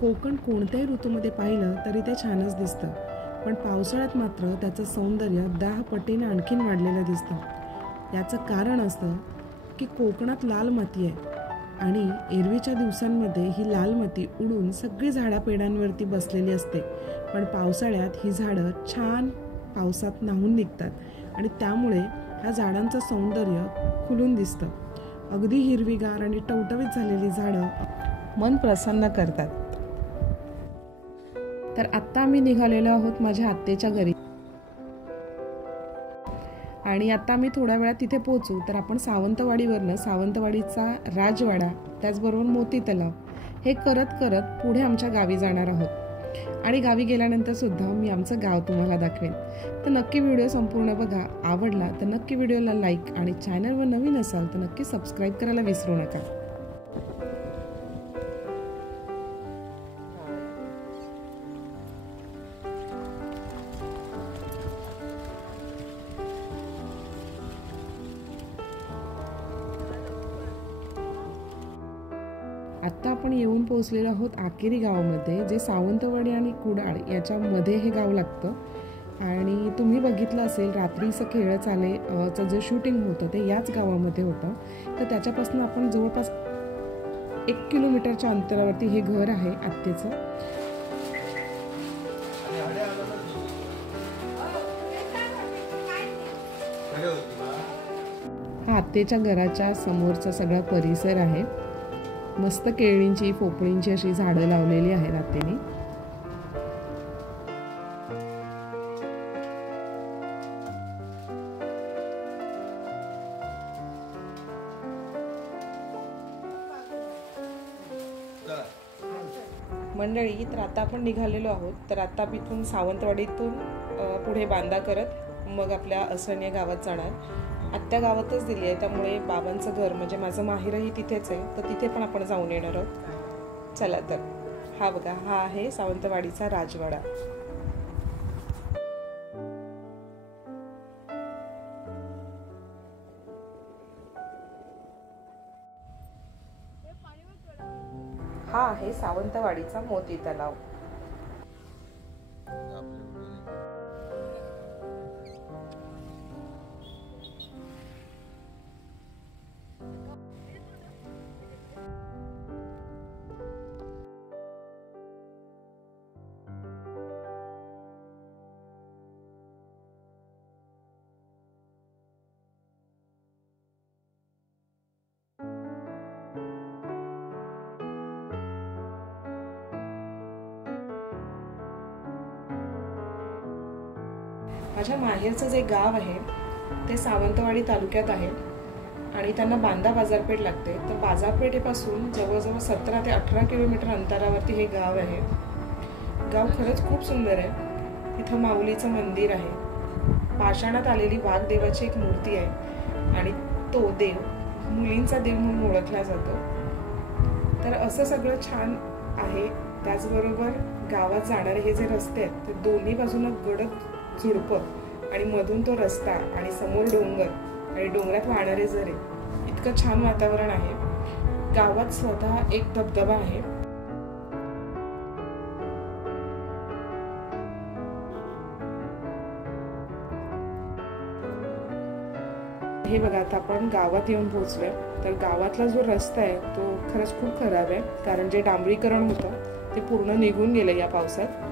कोकण कोणत्याही ऋतूमध्ये पाहिलं तरी ते छानच दिसतं, पण पावसाळ्यात मात्र त्याचं सौंदर्य 10 पटीने आणखीन वाढलेलं दिसतं. याचं कारण असतं की कोकणात लाल माती आहे आणि एरवीच्या दिवसांमध्ये ही लाल माती उडून सगळी झाडापेडांवरती बसलेली असते, पण पावसाळ्यात ही झाडं छान पावसात न्हाऊन निघतात आणि त्यामुळे ह्या झाडांचं सौंदर्य खुलून दिसतं. अगदी हिरवीगार आणि टवटवीत झालेली झाडं मन प्रसन्न करतात. तर आत्ता आम्ही निघालेलो आहोत माझ्या आत्तेच्या घरी आणि आता आम्ही थोड्या वेळात तिथे पोहोचू. तर आपण सावंतवाडीवरनं सावंतवाडीचा राजवाडा, त्याचबरोबर मोती तलाव हे करत करत पुढे आमच्या गावी जाणार आहोत आणि गावी गेल्यानंतर सुद्धा मी आमचं गाव तुम्हाला दाखवेन. तर नक्की व्हिडिओ संपूर्ण बघा. आवडला तर नक्की व्हिडिओला लाईक आणि चॅनलवर नवीन असाल तर नक्की सबस्क्राईब करायला विसरू नका. आत्ता आपण येऊन पोहोचलेलो आहोत आकेरी गावामध्ये, जे सावंतवाडी आणि कुडाळ याच्यामध्ये हे गाव लागतं. आणि तुम्ही बघितलं असेल रात्रीचं खेळ चालेचं जे शूटिंग होतं ते याच गावामध्ये होतं. तर त्याच्यापासून आपण जवळपास 1 किलोमीटरच्या अंतरावरती हे घर आहे आत्तेचं. हा आत्तेच्या घराच्या समोरचा सगळा परिसर आहे. मस्त केळींची, पोपळींची अशी झाडं लावलेली आहेत आत्तेने. मंडळी, तर आता आपण निघालेलो आहोत. तर आता आपण इथून सावंतवाडीतून पुढे बांदा करत मग आपल्या असण्या गावात जाणार. आत्या गावातच दिली आहे, त्यामुळे बाबांचं घर म्हणजे माझं माहेरही तिथेच आहे, तर तिथे पण आपण जाऊन येणार आहोत. चला तर हा बघा, हा आहे सावंतवाडीचा राजवाडा. हा आहे सावंतवाडीचा मोती तलाव. माझ्या माहेरचं जे गाव आहे ते सावंतवाडी तालुक्यात आहे आणि त्यांना बांदा बाजारपेठ लागते. तर बाजारपेठेपासून जवळजवळ 17 ते 18 किलोमीटर अंतरावरती हे गाव आहे. गाव खरंच खूप सुंदर आहे. इथं माऊलीचं मंदिर आहे, पाषाणात आलेली वाघदेवाची एक मूर्ती आहे आणि तो देव मुलींचा देव म्हणून ओळखला जातो. तर असं सगळं छान आहे. त्याचबरोबर गावात जाणारे हे जे रस्ते आहेत ते दोन्ही बाजूला गडद झुडपं आणि मधून तो रस्ता आणि समोर डोंगर आणि डोंगरात वाहणारे झरे, इतकं छान वातावरण आहे. गावात स्वतः एक धबधबा आहे. हे बघा, आता आपण गावात येऊन पोहोचलोय. तर गावातला जो रस्ता आहे तो खरंच खूप खराब आहे, कारण जे डांबरीकरण होतं ते पूर्ण निघून गेलं या पावसात.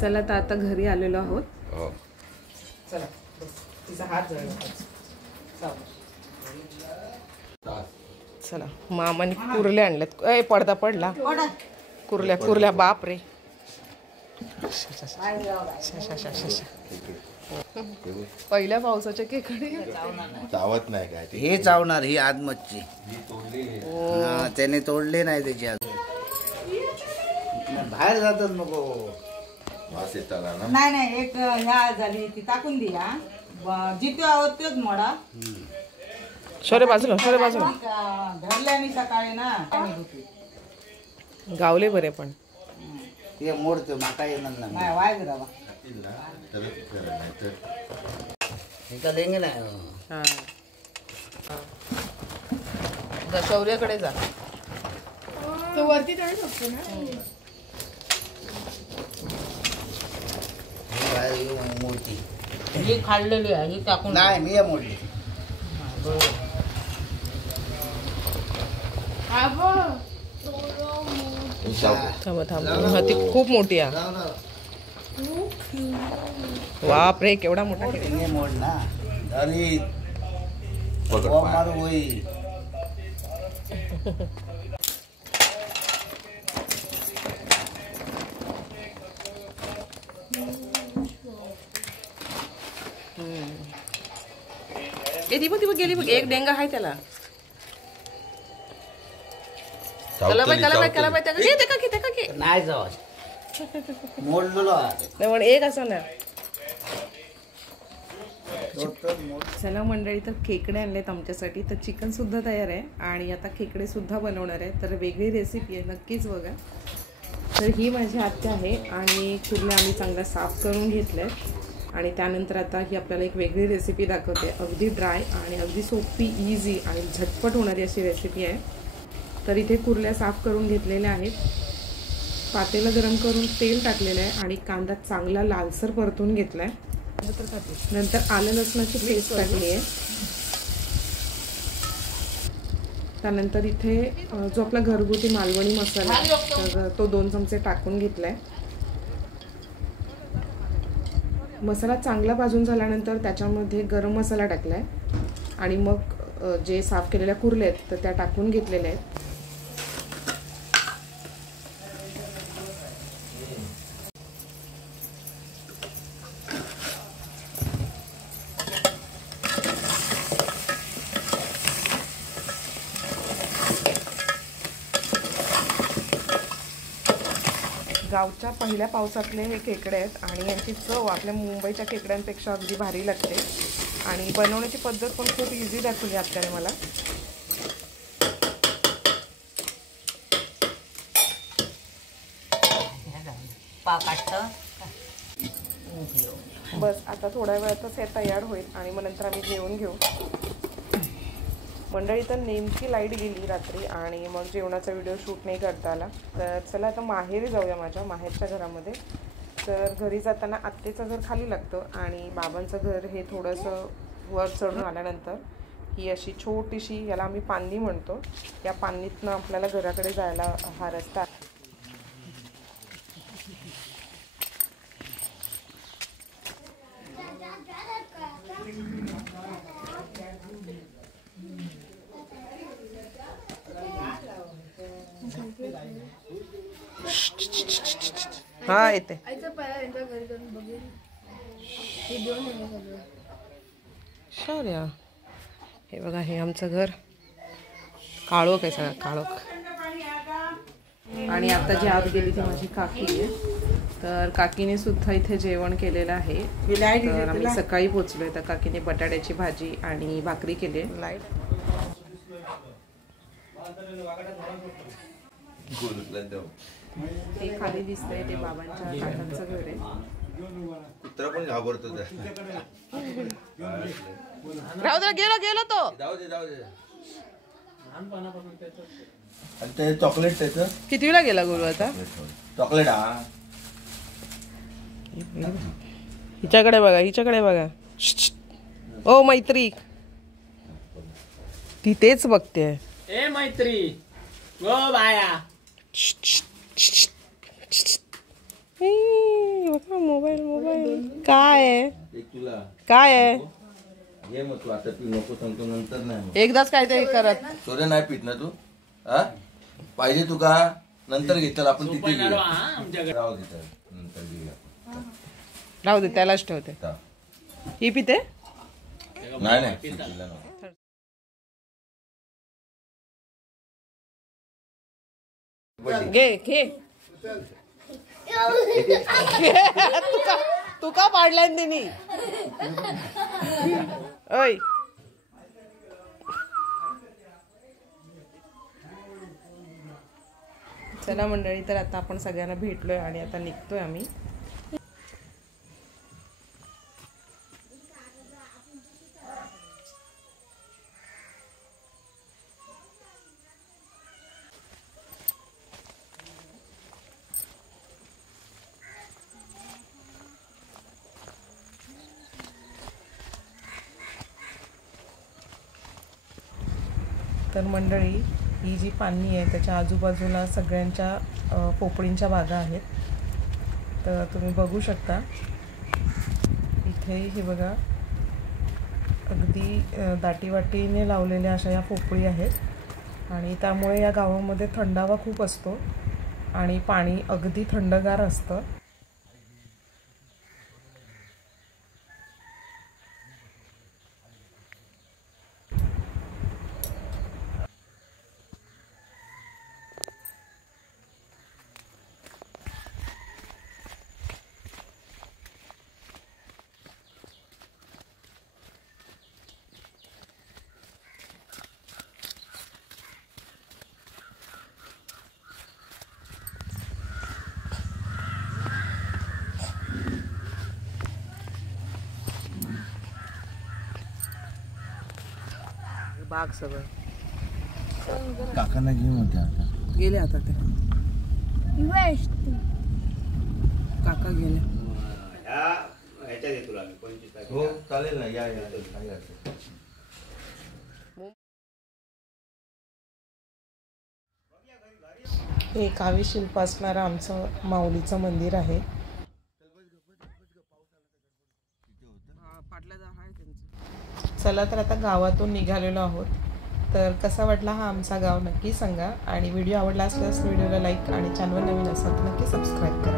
चला तर आता घरी आलेलो आहोत. चला तिचा हात जळला. चला मामाने कुर्ल्या आणल्यात. ए पडदा पडला. कुर्ल्या बाप रे. पहिल्या पावसाच्या केकडे चावत नाही काय हे चावणार. ही आदमच्छी त्याने तोडले नाही त्याची अजून. बाहेर जातात नको. वास येताला ना. नाही एक ह्या झाली ती टाकून दिया. जिथे आहोत तेच मोडा. शोरे बाजूला धरले आणि सकाळी ना गावले बरे पण हे मोडतो माका येणार नाही. वाय जरा एका देंगे नाही. हा शौर्याकडे जा. तो वरती तळू शकतो ना. मोडती ही खाल्लेली आहे ही टाकून नाही. मी मोडली. थांब ती खूप मोठी आहे. बाप रे केवढा मोठा. मोड ना. अरे मारू होई. ती बघ गेली बघ. एक डेंगा आहे त्याला. नाही जाऊ मोडलो एक असं ना. चला मंडळी तर खेकडे आणलेत आमच्यासाठी. तर चिकन सुद्धा तयार आहे आणि आता खेकडे सुद्धा बनवणार आहे. तर वेगळी रेसिपी आहे, नक्कीच बघा. तर ही माझी आत्या आहे आणि कुर्ल्या आम्ही चांगला साफ करून घेतल्यात आणि त्यानंतर आता ही आपल्याला एक वेगळी रेसिपी दाखवते. अगदी ड्राय आणि अगदी सोपी, इझी आणि झटपट होणारी अशी रेसिपी आहे. तर इथे कुर्ल्या साफ करून घेतलेल्या आहेत. पातेलं गरम करून तेल टाकलेलं आहे आणि कांदा चांगला लालसर परतून घेतला आहे. नंतर आलं लसणाची पेस्ट टाकली आहे. त्यानंतर इथे जो आपला घरगुती मालवणी मसाला तर तो 2 चमचे टाकून घेतलाय. मसाला चांगला भाजून झाल्यानंतर त्याच्यामध्ये गरम मसाला टाकलाय आणि मग जे साफ केलेल्या कुर्ल्या आहेत तर त्या टाकून घेतलेल्या आहेत. गावच्या पहिल्या पावसातले हे खेकडे आहेत आणि यांची चव आपल्या मुंबईच्या खेकड्यांपेक्षा अगदी भारी लागते आणि बनवण्याची पद्धत पण खूप इझी दाखवली आत्याने मला. बस आता थोड्या वेळातच हे तयार होईल आणि मग नंतर आम्ही जेवण घेऊ. मंडळी तर नेमकी लाईट गेली रात्री आणि मग जेवणाचा व्हिडिओ शूट नाही करता आला. तर चला आता माहेरी जाऊया, माझ्या माहेरच्या घरामध्ये. तर घरी जाताना आत्तेचं घर खाली लागतं आणि बाबांचं घर हे थोडंसं वर चढून आल्यानंतर ही अशी छोटीशी, याला आम्ही पान्नी म्हणतो, या पान्नीतनं आपल्याला घराकडे जायला हा रस्ता. हा येते. शौर्या हे बघा, हे आमचं घर काळोख आहे, सगळं काळोख. आणि आता जी आत गेली ती माझी काकी आहे. तर काकीने सुद्धा इथे जेवण केलेलं आहे. तर आम्ही सकाळी पोचलोय. तर काकीने बटाट्याची भाजी आणि भाकरी केली. लाईट ते खाली दिसतंय, ते बाबांच्या काकांचं घर आहे. कुत्रा पण घाबरतो. राहू दे, गेलो तो. आणि ते चॉकलेट त्याचं कितीला गेला गुरु आता? चॉकलेट. हा हिच्याकडे बघा, हिच्याकडे बघा. ओ मैत्री, ती तेच बघते. ए मैत्री, गो बाया. बघा मोबाईल मोबाईल काय आहे एक तुला काय आहे ये मग तू आता तू नको सांगतो नंतर नाही मग. एकदाच काय ते करत सोरे नाही पित ना तू हा पाहिजे तू का नंतर घेताल आपण तिथे घेऊ राहू दे तर, नंतर घेऊया राहू दे त्यालाच ठेवते हा. ही पिते नाही नाही तिला नको. घे घे तू का पाडलाय तिने ओय चला मंडळी तर आता आपण सगळ्यांना भेटलोय आणि आता निघतोय आम्ही तर मंडळी ही जी पानी आहे त्याच्या आजूबाजूला सगळ्यांच्या पोपळींच्या बागा आहेत तर तुम्ही बघू शकता इथे हे बघा अगदी दाटीवाटीने लावलेल्या अशा या पोपळी आहेत आणि त्यामुळे या गावामध्ये थंडावा खूप असतो आणि पाणी अगदी थंडगार असतं बाग सगळं काकांना घे म्हणते आता गेले आता ते काका गेले हो चालेल ना या या काही अडचण नाही. हे कावी शिल्प असणारं आमचं माऊलीचं मंदिर आहे चला तर आता गावातून निघालेलो आहोत तर कसा वाटला हा आमचा गाव नक्की सांगा आणि व्हिडिओ आवडला असल्यास व्हिडिओला लाईक आणि चॅनल नवीन असाल तर नक्की सबस्क्राईब करा